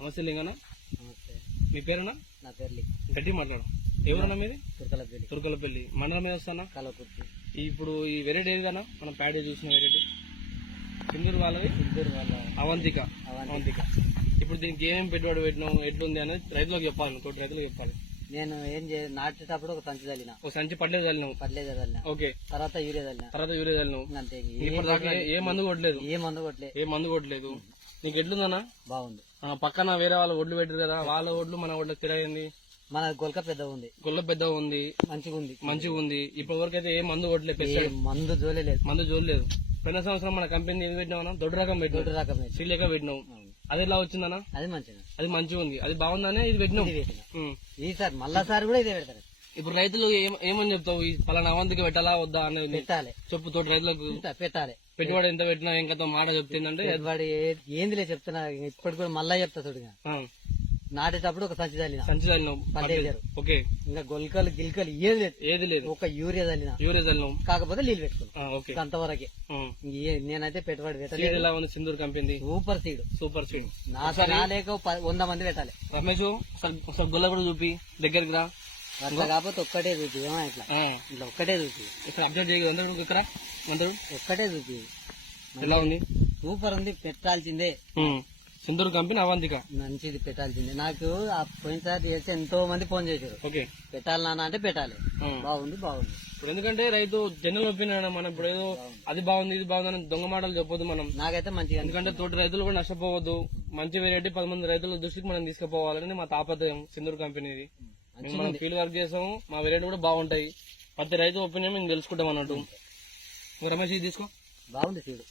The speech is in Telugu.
నమస్తే లింగన్న. నమస్తే. మీ పేరునా? నా పేరు గట్టి మాట్లాడు. ఎవరన్నా మీది? తుర్కలపల్లి. తుర్కలపల్లి మండలం మీద వస్తానా? కలకుర్తి. ఇప్పుడు ఈ వెరైటీ ఏదిగానా మనం ప్యాడీ చూసిన వెరైటీ సింధూరు వాళ్ళది, సింధూరు వాళ్ళ అవంతిక. ఇప్పుడు దీనికి ఏమేమి పెట్టుబడి పెట్టినాం, ఎట్లుంది అనేది రైతులకు చెప్పాలి, తోటి రైతులకు చెప్పాలి. నేను ఏం నాటేటప్పుడు ఒక సంచి చల్లిన, ఒక సంచి పడ్లేదు చల్లినావు. పర్లేదు చల్లిన. ఓకే. తర్వాత యూరియా చల్లిన. అంతే. అంతే. ఏ మందు కొట్టలేదు? ఏ మందు కొట్టలేదు. నీకు ఎట్లుందన్నా? బాగుంది. పక్కన వేరే వాళ్ళ ఒడ్లు పెట్టారు కదా, వాళ్ళ ఒడ్లు మన ఒడ్లకు తిరగైంది. మన గొల్క పెద్ద ఉంది, మంచిగా ఉంది. ఇప్పటి వరకు అయితే ఏ మందు కొట్టలేదు, మందు జోలేదు. పోయిన సంవత్సరం మన కంపెనీ ఏం పెట్టినావు? దొడ్డు రకం పెట్టినావు, సీలేక పెట్టినావు. అది ఎలా వచ్చిందన్నా? అది మంచిగా ఉంది, అది బాగుందనే ఇది పెట్టినావు. ఈసారి మళ్ళాసారి కూడా ఇదే పెడతారు. ఇప్పుడు రైతులు ఏమని చెప్తావు? ఈ పలానా అవంతికి పెట్టాలా వద్దా అనేది పెట్టాలి చెప్పు. తోటి రైతులకు పెట్టాలి. పెట్టుబడి ఎంత పెట్టినా ఇంకా మాట చెప్తుందంటే పెట్టుబడి ఏందిలే చెప్తున్నా. ఇప్పటి కూడా మళ్ళా చెప్తా చూడగా. నాటేటప్పుడు ఒక సంచి చల్లినావు. ఓకే. ఇంకా గొల్కలు గిల్కలు ఏది లేదు. ఒక యూరియా చల్లినావు. కాకపోతే నీళ్ళు పెట్టుకున్నాం అంతవరకే. నేనైతే పెట్టుబడి పెట్టలేదు. ఎలా ఉంది సింధూర్ కంపెనీ? Super seed. నా లేక 100 మంది పెట్టాలి. రమేష్ గొల్ల కూడా చూపి దగ్గరికి రా. అట్లా కాకపోతే ఒక్కటే చూపి. ఏమో ఇట్లా ఒక్కటే చూపి. ఇక్కడ అబ్జర్వ్ చేయగలరు. ఇక్కడ ఒక్కటే చూపి. ఎలా ఉంది? సూపర్ ఉంది, పెట్టాల్సిందే. సింధూర్ కంపెనీ అవంతిక మంచిది, పెట్టాల్సిందే. నాకు పోయినసారి చేస్తే ఎంతో మంది ఫోన్ చేశారు. ఓకే, పెట్టాలి నాన్న అంటే పెట్టాలి. బాగుంది. ఇప్పుడు ఎందుకంటే రైతు జనరల్ ఒపీనియన్. మనం ఇప్పుడు ఏదో అది బాగుంది ఇది బాగుంది అని దొంగ మాటలు చెప్పొద్దు మనం. నాకైతే మంచిగా, ఎందుకంటే తోటి రైతులు కూడా నష్టపోవద్దు. మంచి వెరైటీ 10 మంది రైతుల దృష్టికి మనం తీసుకుపోవాలని మా తాపత్రయం సింధూర్ కంపెనీది. మనం ఫీల్డ్ వర్క్ చేసాము, మా వెరైటీ కూడా బాగుంటాయి. ప్రతి రైతు ఒపీనియన్ మేము తెలుసుకుంటాం అన్నట్టు. రమేష్ ఇది తీసుకో. బాగుంది సీడు.